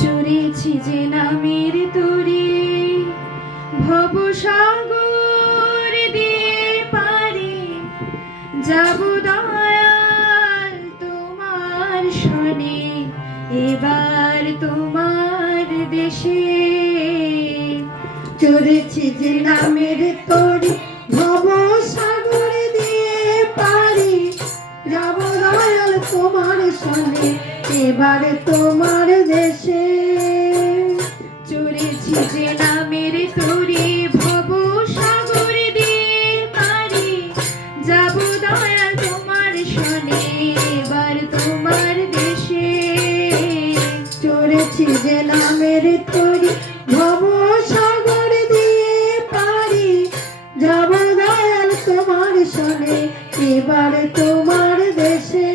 চড়েছি যে নামের তরি ভবসাগর দিয়ে পারি যাব দয়াল তোমার শনে এবার তোমার দেশে। চড়েছি যে নামের তরি ভবসাগর দিয়ে পারি যাব দয়াল তোমার শনে এবার তোমার দেশে। চড়েছি যে নামের তরি ভবসাগর দিয়ে পারি যাব দয়াল তোমার শনে এবার তোমার দেশে। চড়েছি যে নামের তরি ভবসাগর দিয়ে পারি যাব দয়াল তোমার শনে এবার তোমার দেশে।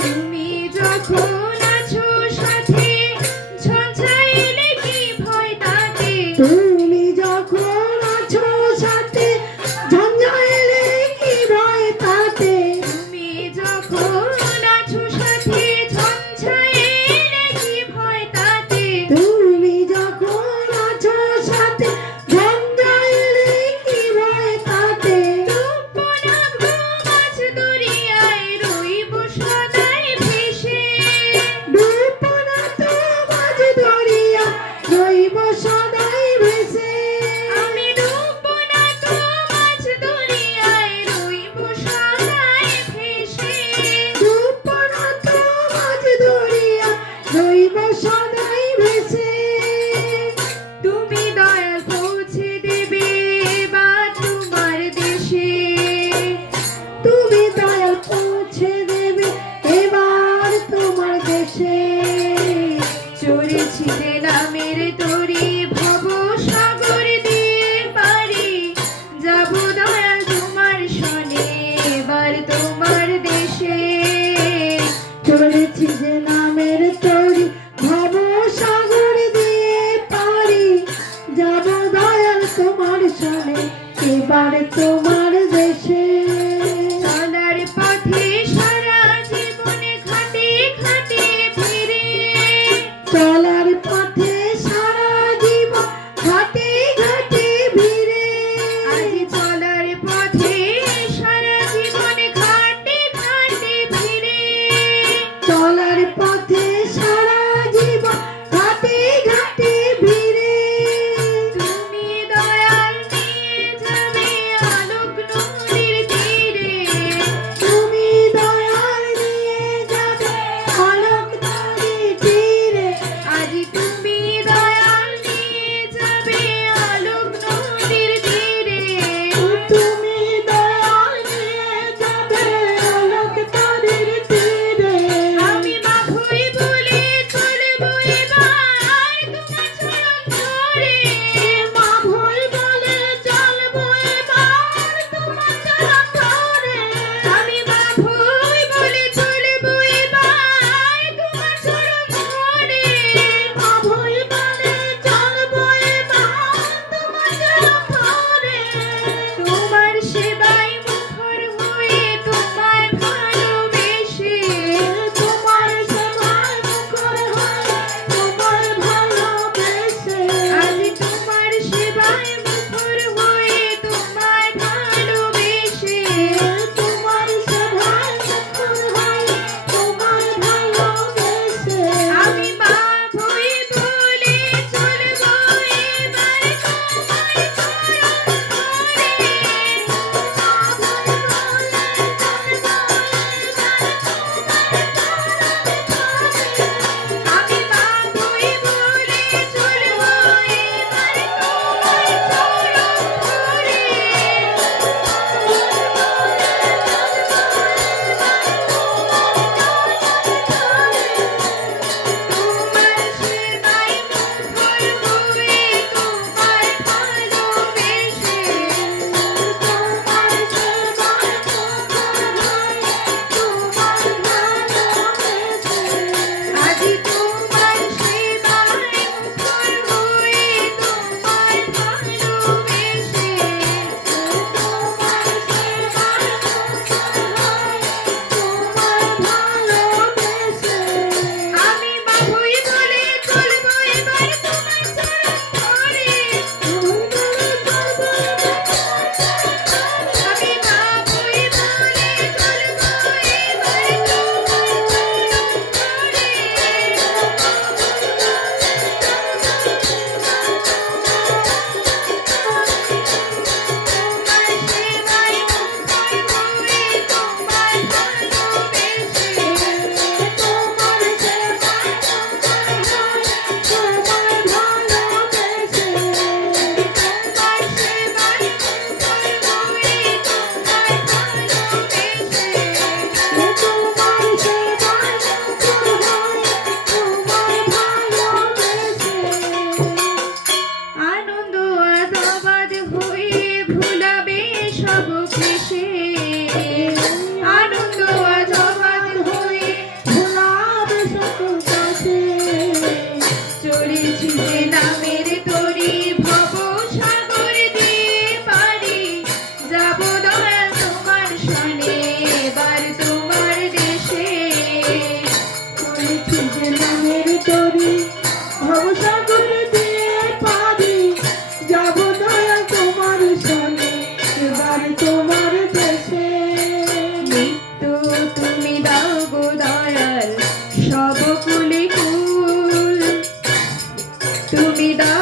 তুমি যখন আছো সাথে ঝঞ্ঝাইলে কি ভয় তাতে, তুমি যখন আছো সাথে ঝঞ্ঝাইলে কি ভয় তাতে। তুমি যখন আছো সাথে ঝঞ্ঝাইলে কি ভয় তাতে। তুমি যখন আছো সাথে ঝঞ্ঝাইলে কি ভয় তাতে। রূপনাঙ্গ মাছ দরিয়ায় রইব সদাই ভেসে, ডুবনা তো মাঝ দরিয়া রইব সদাই ভেসে। আমি রূপনাঙ্গ মাছ দরিয়ায় রইব সদাই ভেসে। ডুবনা তো মাঝ দরিয়া রইব সদাই ভেসে। তুমি দয়াল পৌঁছে দেবে এবার তোমার দেশে। তুমি দয়াল পৌঁছে দেবে এবার তোমার দেশে। চড়েছি যে নামের তরি ভবসাগর দিয়ে পারি যাব দয়াল তোমার শনে এবার তোমার দেশে। চলেছি যে নামের তরি ভবসাগর দিয়ে পারি যাব দয়াল তোমার শনে এবার তোমার দেশে। চলার পথে সারা জীবনে ঘাটে ঘাটে ফিরে, চলার পথে সারা জীবন ঘাটে ঘাটে ভিড়ে। আজ চলার পথে সারা জীবনে ঘাটে ঘাটে ফিরে। চলার পথে সারা জীবন ঘাটে ঘাটে ভিড়ে। তুমি দয়াল নিয়ে যাবে আলোক নদীর তীরে, তুমি দয়াল নিয়ে যাবে আলোক নদীর তীরে। আজ তরি ভবসাগর দিয়ে পারি যাব দয়াল তোমার শোনে এবার তোমার দেশে মৃত্যু তুমি দাও গো দয়াল সব কুলে কুল তুমি দাও